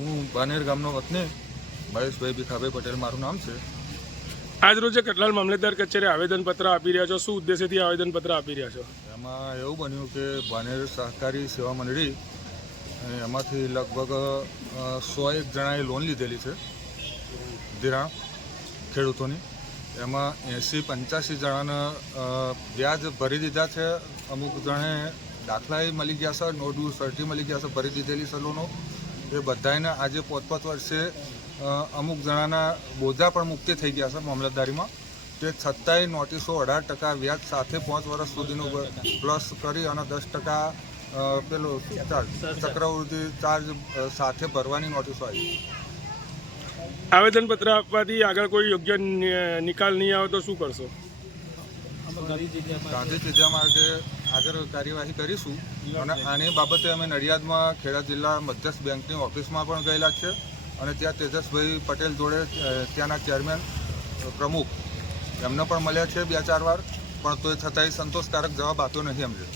હું બાનેર ગામનો વતને મહેશભાઈ ભીખાભાઈ પટેલ મારું નામ છે. આજ રોજે કટલાલ મામલેદાર કચેરી આવેદનપત્ર આપી રહ્યા છો શું ઉદ્દેશ્યથી આવેદનપત્ર આપી રહ્યા છો? એમાં એવું બન્યું કે બાનેર સહકારી સેવા મંડળી એમાંથી લગભગ સો એક જણાએ લોન લીધેલી છે ધિરાણ ખેડૂતોની. એમાં એંસી પંચ્યાસી જણાને વ્યાજ ભરી દીધા છે. અમુક જણે દાખલાએ મળી ગયા છે નોટબુક સર્ટી મળી ગયા છે ભરી દીધેલી છે લોનો. એ બધાને આજે પોત પોત વર્ષે અમુક જણાના બોજા પણ મુક્તિ થઈ ગયા છે મામલતદારીમાં. તે છતાંય નોટિસો અઢાર ટકા વ્યાજ સાથે પાંચ વર્ષ સુધીનું પ્લસ કરી અને દસ ટકા પેલો ચક્રવૃદ્ધિ ચાર્જ સાથે ભરવાની નોટિસો આવી. આવેદનપત્ર આપવાથી આગળ કોઈ યોગ્ય નિકાલ નહીં આવે તો શું કરશો? ગાંધી જગ્યા માર્ગે આગળ કાર્યવાહી કરીશું. અને આની બાબતે અમે નડિયાદમાં ખેડા જિલ્લા મધ્યસ્થ બેંકની ઓફિસમાં પણ ગયેલા છે. અને ત્યાં તેજસભાઈ પટેલ જોડે ત્યાંના ચેરમેન પ્રમુખ એમને પણ મળ્યા છે બે ચાર વાર. પણ તો છતાંય સંતોષકારક જવાબ આપ્યો નથી અમને